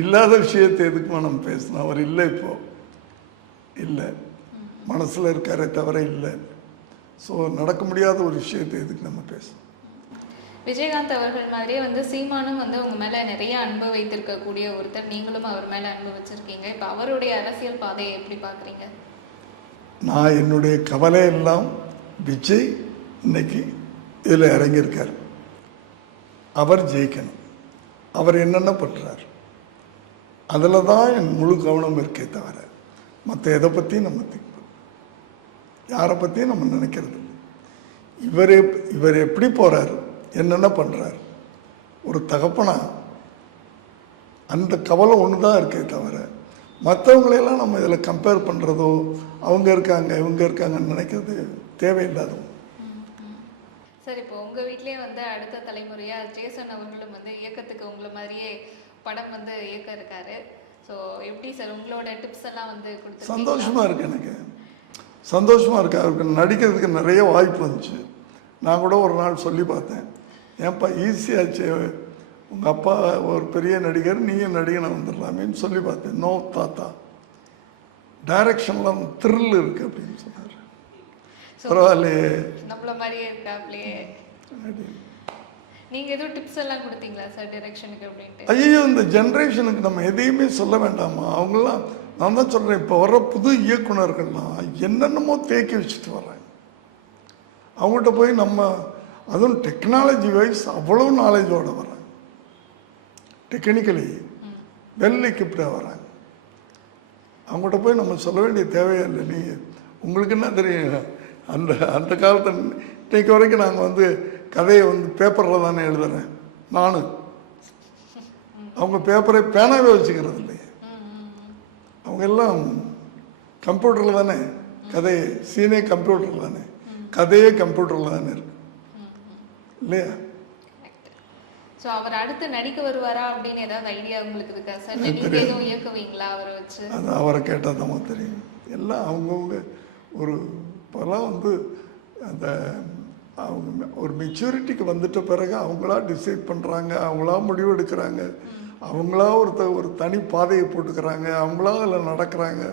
இல்லாத விஷயத்தை எதுக்குமா நம்ம பேசணும். அவர் இல்லை, இப்போ இல்லை, மனசில் இருக்காரே தவிர இல்லை. ஸோ நடக்க முடியாத ஒரு விஷயத்தை எதுக்கு நம்ம பேசணும். விஜயகாந்த் அவர்கள் மாதிரியே வந்து சீமானும் வந்து உங்க மேல நிறைய அன்பு வைத்திருக்கக்கூடிய ஒருத்தர், நீங்களும் அவர் மேல அன்பு வச்சிருக்கீங்க. இப்போ அவருடைய அரசியல் பாதையை எப்படி பார்க்குறீங்க? நான் என்னுடைய கவலை எல்லாம் விஜய் இன்னைக்கு இதில் இறங்கியிருக்கார். அவர் ஜெயிக்கணும். அவர் என்னென்ன பண்ணுறார் அதில் தான் என் முழு கவனம் இருக்கே தவிர மற்ற எதை பற்றியும் நம்ம யாரை பற்றியும் நம்ம நினைக்கிறது இல்லை. இவர் எப்படி போகிறார், என்னென்ன பண்ணுறார், ஒரு தகப்பனா அந்த கவலை ஒன்று தான் இருக்கே தவிர மற்றவங்களையெல்லாம் நம்ம இதில் கம்பேர் பண்ணுறதோ அவங்க இருக்காங்க இவங்க இருக்காங்கன்னு நினைக்கிறது தேவையில்லாதோ. சார், இப்போ உங்கள் வீட்லேயே வந்து அடுத்த தலைமுறையாக ஜேசன் அவர்களும் வந்து இயக்கத்துக்கு உங்களை மாதிரியே படம் வந்து இயக்க இருக்காரு. ஸோ எப்படி சார் உங்களோட டிப்ஸ் எல்லாம் வந்து கொடுத்து? சந்தோஷமாக இருக்குது, எனக்கு சந்தோஷமாக இருக்குது. அவருக்கு நடிக்கிறதுக்கு நிறைய வாய்ப்பு வந்துச்சு. நான் கூட ஒரு நாள் சொல்லி பார்த்தேன், ஏன்ப்பா ஈஸியாச்சு, உங்கள் அப்பா ஒரு பெரிய நடிகர், நீங்கள் நடிகனை வந்துடலாமேன்னு சொல்லி பார்த்தேன். நோ தாத்தா, டைரக்ஷன்லாம் த்ரில் இருக்குது அப்படின்னு சொன்னார். பரவாயில்லையே, நம்மள மாதிரியே இருக்காப்லையே. நீங்கள் எதுவும் டிப்ஸ் எல்லாம் கொடுத்தீங்களா சார் டைரக்ஷனுக்கு அப்படின்ட்டு? ஐயோ, இந்த ஜென்ரேஷனுக்கு நம்ம எதையுமே சொல்ல வேண்டாமா? அவங்களாம், நான் தான் சொல்கிறேன், இப்போ வர்ற புது இயக்குனர்கள்லாம் என்னென்னமோ தேக்கி வச்சுட்டு வர்றாங்க. அவங்கள்ட்ட போய் நம்ம, அதுவும் டெக்னாலஜி வைஸ் அவ்வளோ நாலேஜோடு வர்றாங்க, டெக்னிக்கலி வெல் எக்யூப்டாக வர்றாங்க. அவங்கள்ட்ட போய் நம்ம சொல்ல வேண்டிய தேவையில்லை. நீங்கள் உங்களுக்கு என்ன தெரியும், அந்த அந்த காலத்தை இன்னைக்கு வரைக்கும் நாங்கள் வந்து கதையை வந்து பேப்பரில் தானே எழுதுறேன் நானும். அவங்க பேப்பரை பேனாவே வச்சுக்கிறது இல்லையே, அவங்க எல்லாம் கம்ப்யூட்டரில் தானே கதையை, சீனே கம்ப்யூட்டரில் தானே, கதையே கம்ப்யூட்டரில் தானே இருக்கு இல்லையா? ஸோ அவர் அடுத்து நடிக்க வருவாரா அப்படின்னு ஏதாவது ஐடியா உங்களுக்கு இருக்கா சார்? நீங்கள் எதுவும் இயக்குவீங்களா அவரை வச்சு? அது அவரை கேட்டால் தான் தெரியும். எல்லாம் அவங்கவுங்க ஒரு இப்போல்லாம் வந்து அந்த அவங்க ஒரு மெச்சூரிட்டிக்கு வந்துட்ட பிறகு அவங்களா டிசைட் பண்ணுறாங்க, அவங்களா முடிவு எடுக்கிறாங்க, அவங்களா ஒரு தனி பாதையை போட்டுக்கிறாங்க, அவங்களா அதில் நடக்கிறாங்க,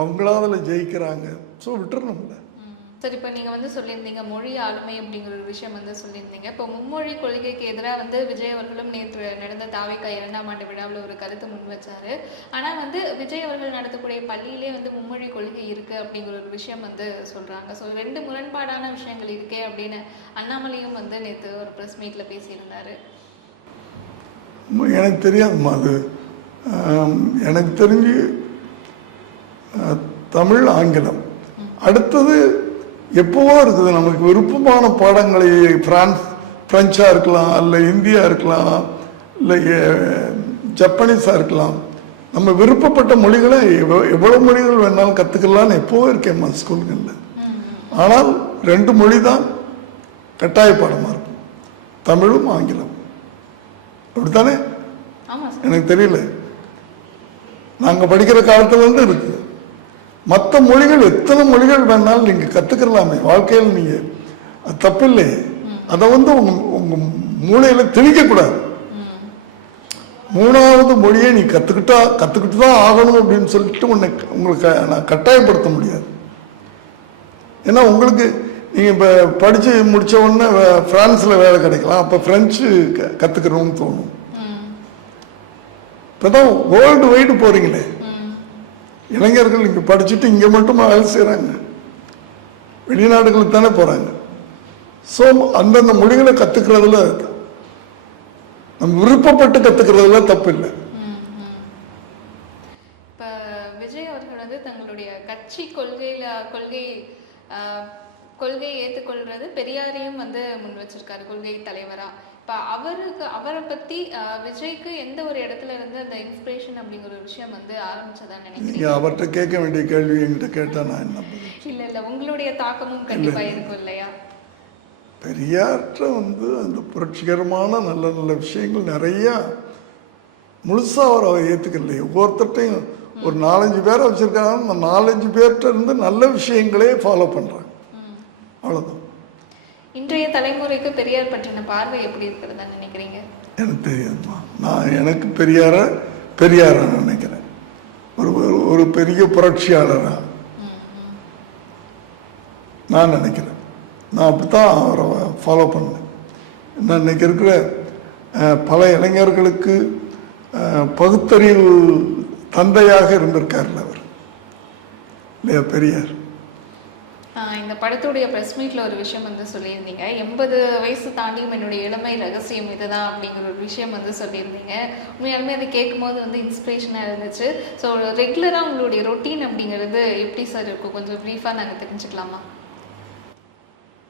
அவங்களா அதில் ஜெயிக்கிறாங்க. ஸோ விட்டுறணும்ல. சார், இப்போ நீங்கள் வந்து சொல்லியிருந்தீங்க மொழி ஆளுமை அப்படிங்கிற ஒரு விஷயம் வந்து சொல்லியிருந்தீங்க. இப்போ மும்மொழி கொள்கைக்கு எதிராக வந்து விஜய் அவர்களும் நேற்று நடந்த தாவேகா 2ஆம் ஆண்டு விழாவில் ஒரு கருத்து முன் வச்சாரு. ஆனால் வந்து விஜய் அவர்கள் நடத்தக்கூடிய பள்ளியிலே வந்து மும்மொழி கொள்கை இருக்குது அப்படிங்கிற ஒரு விஷயம் வந்து சொல்கிறாங்க. ஸோ 2 முரண்பாடான விஷயங்கள் இருக்கே அப்படின்னு அண்ணாமலையும் வந்து நேற்று ஒரு ப்ரெஸ் மீட்டில் பேசியிருந்தார். எனக்கு தெரியாதுமா அது. எனக்கு தெரிஞ்சு தமிழ், ஆங்கிலம் அடுத்தது எப்போவோ இருக்குது. நமக்கு விருப்பமான பாடங்களை ஃப்ரெஞ்சாக இருக்கலாம், இல்லை இந்தியா இருக்கலாம், இல்லை ஜப்பனீஸாக இருக்கலாம். நம்ம விருப்பப்பட்ட மொழிகளை எவ்வளோ மொழிகள் வேணாலும் கற்றுக்கலான்னு எப்போவும் இருக்கேம்மா ஸ்கூல்களில். ஆனால் 2 மொழி தான் கட்டாய பாடமாக இருக்கும், தமிழும் ஆங்கிலம். அப்படித்தானே? எனக்கு தெரியல, நாங்கள் படிக்கிற காலத்துலேருந்து இருக்குது. மற்ற மொழிகள், எத்தனை மொழிகள் வேணாலும் நீங்கள் கற்றுக்கலாமே வாழ்க்கையில். நீங்கள் அது தப்பில்லை. அதை வந்து உங்கள் மூளையில் திணிக்கக்கூடாது. 3வது மொழியை நீ கற்றுக்கிட்டு தான் ஆகணும் அப்படின்னு சொல்லிட்டு உங்களுக்கு நான் கட்டாயப்படுத்த முடியாது. ஏன்னா உங்களுக்கு நீங்கள் இப்போ படித்து முடித்த உடனே ஃப்ரான்ஸில் வேலை கிடைக்கலாம், அப்போ ஃப்ரெஞ்சு கற்றுக்கணும்னு தோணும். இப்போ தான் வேர்ல்டு வைடு போகிறீங்களே, இளைஞர்கள் இங்கே படிச்சுட்டு இங்கே மட்டும் வேலை செய்கிறாங்க, வெளிநாடுகளுக்கு தானே போகிறாங்க. ஸோ அந்தந்த மொழிகளை கற்றுக்கிறதுல நம்ம விருப்பப்பட்டு கற்றுக்கிறதுல தப்பு இல்லை. இப்போ விஜய் அவர்கள் வந்து தங்களுடைய கட்சி கொள்கையை ஏற்றுக்கொள்றது பெரியாரையும் வந்து முன் வச்சிருக்காரு கொள்கை தலைவரா. இப்போ அவரை பற்றி விஜய்க்கு எந்த ஒரு இடத்துல இருந்து அந்த இன்ஸ்பிரேஷன் அப்படிங்கிற ஒரு விஷயம் வந்து ஆரம்பிச்சதா நினைக்கிறீங்க? அவர்கிட்ட கேட்க வேண்டிய கேள்வி என்கிட்ட கேட்டால் நான் என்ன? இல்லை உங்களுடைய தாக்கமும் கண்டிப்பாக இருக்கும் இல்லையா? பெரியார்கிட்ட வந்து அந்த புரட்சிகரமான நல்ல நல்ல விஷயங்கள் நிறையா முழுசாக அவர் ஏற்றுக்கலையே. ஒவ்வொருத்தையும் ஒரு 4-5 பேரை வச்சுருக்காங்க, அந்த 4-5 பேர்கிட்ட இருந்து நல்ல விஷயங்களே ஃபாலோ பண்ணுறாங்க, அவ்வளோதான். இன்றைய தலைமுறைக்கு பெரியார் பற்றின பார்வை எப்படி இருக்கிறதா நினைக்கிறீங்க? எனக்கு தெரியாதுமா. எனக்கு பெரியார நினைக்கிறேன் ஒரு பெரிய புரட்சியாளராக நான் நினைக்கிறேன். நான் அப்படித்தான் அவரை ஃபாலோ பண்ணேன். நான் இன்னைக்கு இருக்கிற பல இளைஞர்களுக்கு பகுத்தறிவு தந்தையாக இருந்திருக்காருல்ல அவர், இல்லையா பெரியார்? இந்த படத்துடைய ப்ரெஸ் மீட்டில் ஒரு விஷயம் வந்து சொல்லியிருந்தீங்க, 80 வயசு தாண்டியும் என்னுடைய இளமை ரகசியம் இதுதான் அப்படிங்கிற ஒரு விஷயம் வந்து சொல்லியிருந்தீங்க. உண்மையாலுமே அதை கேட்கும்போது வந்து இன்ஸ்பிரேஷனாக இருந்துச்சு. ஸோ ரெகுலராக உங்களுடைய ரொட்டீன் அப்படிங்கிறது எப்படி சார் இருக்கும்? கொஞ்சம் ப்ரீஃபாக நாங்கள் தெரிஞ்சுக்கலாமா?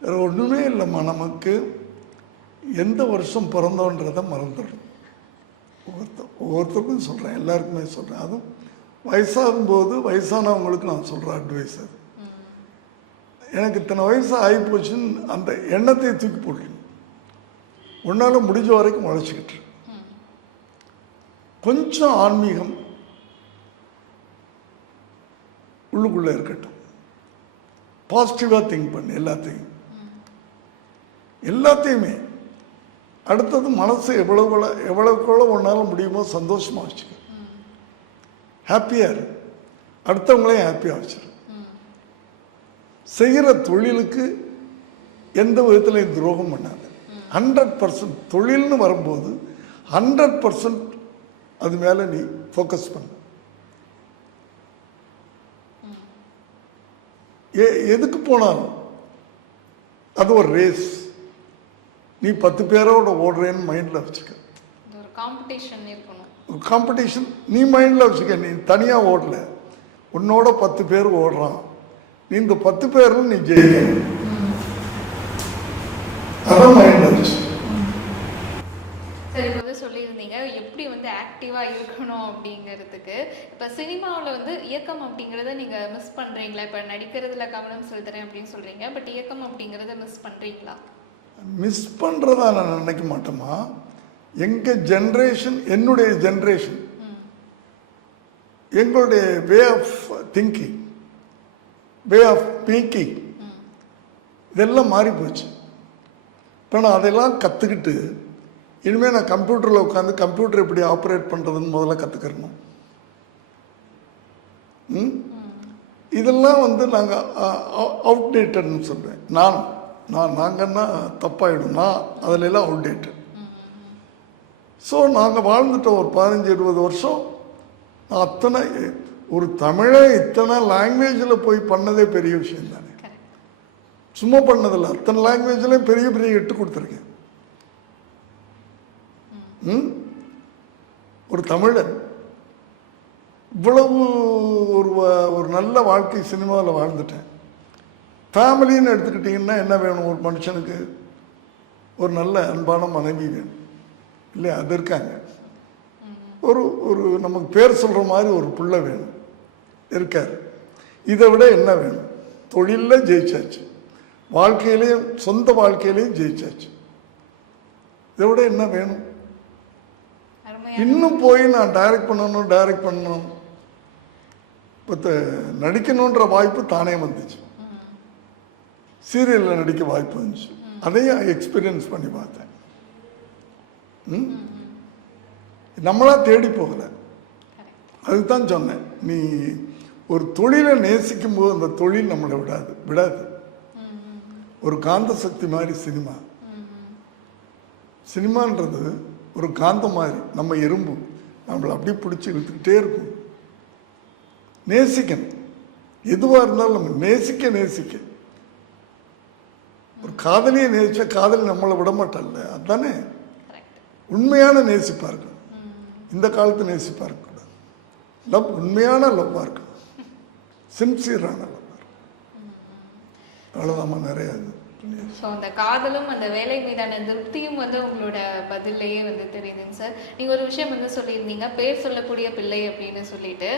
வேறு ஒன்றுமே இல்லைம்மா. நமக்கு எந்த வருஷம் பிறந்தோன்றதை மறந்துடணும். ஒவ்வொருத்தருக்கும் சொல்கிறேன், எல்லாருக்குமே சொல்கிறேன். அதுவும் வயசாகும்போது வயசானவங்களுக்கு நான் சொல்கிற அட்வைஸ் அது. எனக்கு இத்தனை வயசு ஆகிப்போச்சுன்னு அந்த எண்ணத்தை தூக்கி போட்டுருங்க. உன்னால் முடிஞ்ச வரைக்கும் உழைச்சிக்கிட்டு கொஞ்சம் ஆன்மீகம் உள்ளுக்குள்ளே இருக்கட்டும். பாசிட்டிவாக திங்க் பண்ணு எல்லாத்தையுமே. அடுத்தது மனசு எவ்வளவுக்குள்ள உன்னால் முடியுமோ சந்தோஷமாக வச்சுக்க, ஹாப்பியாக இரு, அடுத்தவங்களையும் ஹாப்பியாக வச்சிரு. செய்கிற தொழிலுக்கு எந்த விதத்திலையும் துரோகம் பண்ணாது. 100% தொழில்னு வரும்போது 100% அது மேலே நீ ஃபோக்கஸ் பண்ண. எதுக்கு போனாலும் அது ஒரு ரேஸ். நீ 10 பேரோட ஓடுறேன்னு மைண்டில் வச்சுக்க. காம்படிஷன் நீ மைண்டில் வச்சுக்க. நீ தனியாக ஓடல, உன்னோட 10 பேர் ஓடுறான், நீ இந்த 10 பேரில் நீ ஜெயிக்க. அதான் மைண்டில் வச்சு. சரி, இப்போ வந்து சொல்லியிருந்தீங்க எப்படி வந்து ஆக்டிவாக இருக்கணும் அப்படிங்கிறதுக்கு. இப்போ சினிமாவில் வந்து இயக்கம் அப்படிங்கிறத நீங்கள் மிஸ் பண்ணுறீங்களா? இப்போ நடிக்கிறதுல கவனம் செலுத்துறேன் அப்படின்னு சொல்கிறீங்க, பட் இயக்கம் அப்படிங்கிறத மிஸ் பண்ணுறீங்களா? மிஸ் பண்ணுறதா நான் நினைக்க மாட்டேம்மா. எங்கள் ஜென்ரேஷன், என்னுடைய ஜென்ரேஷன், எங்களுடைய way of thinking, way of speaking இதெல்லாம் மாறி போச்சு. இப்போ நான் அதெல்லாம் கற்றுக்கிட்டு இனிமேல் நான் கம்ப்யூட்டரில் உட்காந்து கம்ப்யூட்டர் எப்படி ஆப்ரேட் பண்ணுறதுன்னு முதல்ல கற்றுக்கிறணும். இதெல்லாம் வந்து நாங்கள் அவுடேட்டட்னு சொல்கிறேன். நாங்கன்னா தப்பாயிடும். நான் அதிலெல்லாம் அவுடேட்டட். ஸோ நாங்கள் வாழ்ந்துட்டோம் ஒரு 15-20 வருஷம். நான் அத்தனை ஒரு தமிழை இத்தனை லாங்குவேஜில் போய் பண்ணதே பெரிய விஷயம் தானே. சும்மா பண்ணதில்லை, அத்தனை லாங்குவேஜ்லேயும் பெரிய பெரிய எட்டு கொடுத்துருக்கேன். ஒரு தமிழன் இவ்வளவு ஒரு நல்ல வாழ்க்கை சினிமாவில் வாழ்ந்துட்டேன். ஃபேமிலின்னு எடுத்துக்கிட்டிங்கன்னா என்ன வேணும் ஒரு மனுஷனுக்கு? ஒரு நல்ல அன்பான மனைவி வேணும் இல்லையா? அது இருக்காங்க. ஒரு நமக்கு பேர் சொல்கிற மாதிரி ஒரு பிள்ளை வேணும், இருக்காரு. இதை விட என்ன வேணும்? தொழிலில் ஜெயிச்சாச்சு, வாழ்க்கையிலையும் சொந்த வாழ்க்கையிலையும் ஜெயிச்சாச்சு. இதை விட என்ன வேணும்? இன்னும் போய் நான் டைரக்ட் பண்ணணும் இப்போ நடிக்கணுன்ற வாய்ப்பு தானே வந்துச்சு. சீரியலில் நடிக்க வாய்ப்பு வந்துச்சு, அதையும் எக்ஸ்பீரியன்ஸ் பண்ணி பார்த்தேன். நம்மளா தேடி போகலை. அதுதான் சொன்னேன், நீ ஒரு தொழிலை நேசிக்கும் போது அந்த தொழில் நம்மளை விடாது. ஒரு காந்த சக்தி மாதிரி சினிமா. சினிமான்றது ஒரு காந்தம் மாதிரி, நம்ம எறும்பு நம்மளை அப்படியே பிடிச்சி இழுத்துக்கிட்டே இருக்கும். நேசிக்கணும், எதுவாக இருந்தாலும் நம்ம நேசிக்க ஒரு காதலியை நேசிச்சா காதலி நம்மளை விட மாட்டாள்ல, அதுதானே உண்மையான நேசிப்பாக இருக்கணும். இந்த காலத்து நேசிப்பாக இருக்கக்கூடாது. லவ் உண்மையான லவ்வாக இருக்கணும், சின்சியரான லவ்வாக இருக்கணும். அவ்வளோதாம்மா, நிறையா இது. ஸோ அந்த காதலும் அந்த வேலை மீதான திருப்தியும் வந்து உங்களோட பதிலையே வந்து தெரியுதுங்க சார். நீங்கள் ஒரு விஷயம் வந்து சொல்லியிருந்தீங்க, பேர் சொல்லக்கூடிய பிள்ளை அப்படின்னு சொல்லிட்டு.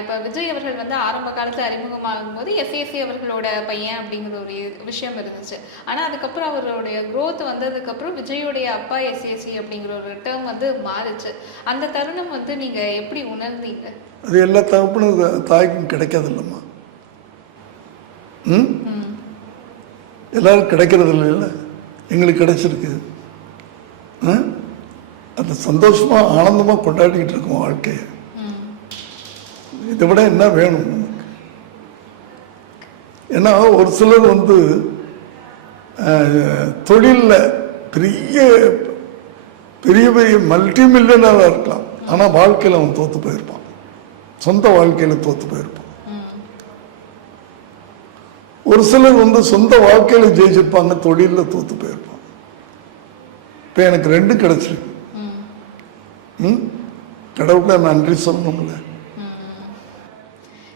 இப்போ விஜய் அவர்கள் வந்து ஆரம்ப காலத்தில் அறிமுகமாகும் போது எஸ்ஏசி அவர்களோட பையன் அப்படிங்கிற ஒரு விஷயம் இருந்துச்சு. ஆனால் அதுக்கப்புறம் அவருடைய க்ரோத் வந்ததுக்கப்புறம் விஜயோடைய அப்பா எஸ்ஏசி அப்படிங்கிற ஒரு டேர்ம் வந்து மாறுச்சு. அந்த தருணம் வந்து நீங்கள் எப்படி உணர்ந்தீங்க? அது எல்லா தகப்பனும் தாய்க்கும் கிடைக்காது இல்லைம்மா. எல்லாரும் கிடைக்கிறது இல்லை, எங்களுக்கு கிடைச்சிருக்கு. அது சந்தோஷமாக ஆனந்தமாக கொண்டாடிக்கிட்டு இருக்கோம் வாழ்க்கையை. இதை விட என்ன வேணும் நமக்கு? ஏன்னா ஒரு சிலர் வந்து தொழிலில் பெரிய பெரிய பெரிய மல்டி மில்லியனராக இருக்கலாம், ஆனால் வாழ்க்கையில் அவன் தோற்று போயிருப்பான், சொந்த வாழ்க்கையில் தோற்று போயிருப்பான். ஒரு சிலர் வந்து சொந்த வாழ்க்கையில் ஜெயிச்சிருப்பாங்க, தொழிலில் தோற்று போயிருப்பாங்க. இப்போ எனக்கு ரெண்டும் கிடைச்சிருக்கு. கடவுளை நன்றி சொல்லணும்ல.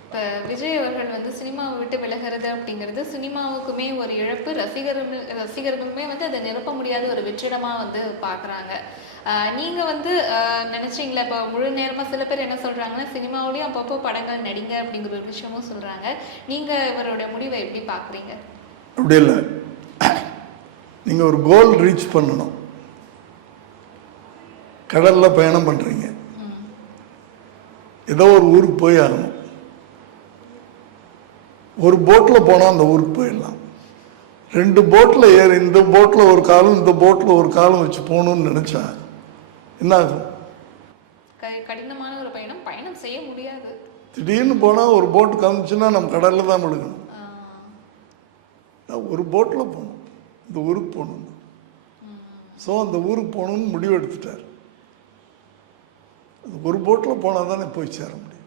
இப்போ விஜய் அவர்கள் வந்து சினிமாவை விட்டு விலகிறது அப்படிங்கிறது சினிமாவுக்குமே ஒரு இழப்பு, ரசிகர்களுமே வந்து அதை நிரப்ப முடியாத ஒரு வெற்றிடமாக வந்து பார்க்குறாங்க. நீங்கள் வந்து நினச்சிங்களா, இப்போ முழு நேரமாக சில பேர் என்ன சொல்கிறாங்கன்னா சினிமாவிலேயும் அப்பப்போ படங்கள் நடிங்க அப்படிங்கிற ஒரு விஷயமும் சொல்கிறாங்க. நீங்கள் இவரோட முடிவை எப்படி பார்க்குறீங்க? அப்படி இல்லை, நீங்கள் ஒரு கோல் ரீச் பண்ணணும். கடலில் பயணம் பண்ணுறீங்க, ஏதோ ஒரு ஊருக்கு போய் ஆகணும். ஒரு போட்டில் போனால் அந்த ஊருக்கு போயிடலாம். 2 போட்டில் ஏறி, இந்த போட்டில் ஒரு காலம் இந்த போட்டில் ஒரு காலம் வச்சு போகணும்னு நினச்சா என்ன ஆகும்? கடினமான ஒரு பயணம் செய்ய முடியாது. திடீர்னு போனால் ஒரு போட்டு காமிச்சுன்னா நம்ம கடலில் தான் விழுகணும். ஒரு போட்டில் போகணும், இந்த ஊருக்கு போகணும். ஸோ அந்த ஊருக்கு போகணும்னு முடிவு எடுத்துட்டார். அது ஒரு போட்டில் போனால் தானே போய் சேர முடியும்.